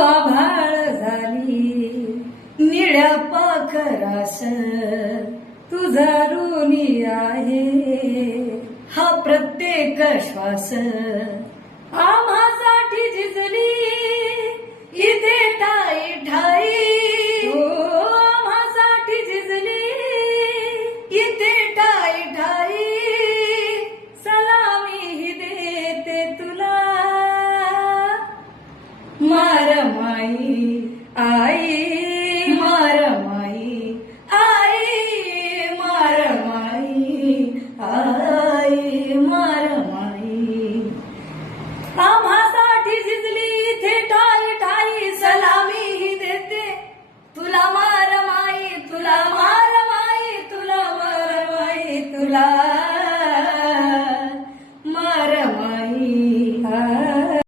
आभाळ झाली निळ्या पाखरास तुझा ऋणी आहे हा प्रत्येक श्वास आम्हासाठी झिजली इथे ठाई ठाई हो आम्हासाठी झिजली इथे ठाई ठाई सलामी ही देते तुला मार माई आई मार